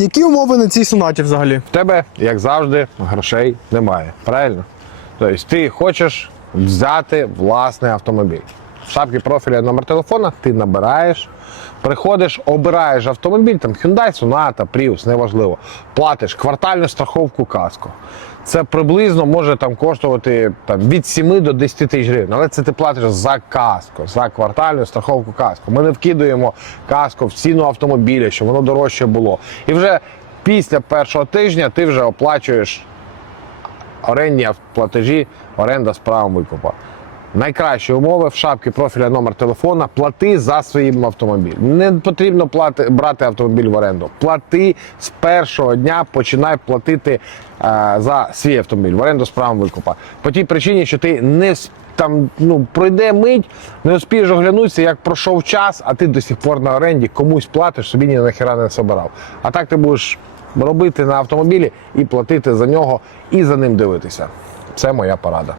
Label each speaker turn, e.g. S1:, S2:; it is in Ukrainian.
S1: Які умови на цій сонаті взагалі?
S2: В тебе, як завжди, грошей немає. Правильно? Тобто ти хочеш взяти власний автомобіль. В шапці профіля номер телефона ти набираєш, приходиш, обираєш автомобіль, там Hyundai, Sonata, Prius, неважливо. Платиш квартальну страховку каско. Це приблизно може там коштувати там, від 7 до 10 тисяч гривень. Але це ти платиш за каско, за квартальну страховку каско. Ми не вкидуємо каско в ціну автомобіля, щоб воно дорожче було. І вже після першого тижня ти вже оплачуєш орендні платежі, оренда з правом викупа. Найкращі умови в шапці профіля номер телефона. Плати за своїм автомобілем. Не потрібно плати, брати автомобіль в оренду. Плати з першого дня, починай платити е, за свій автомобіль в оренду з правом викупа. По тій причині, що ти не там ну пройде мить, не успієш оглянутися, як пройшов час, а ти до сих пор на оренді комусь платиш, собі ні нахіра не собирав. А так ти будеш робити на автомобілі і платити за нього, і за ним дивитися. Це моя порада.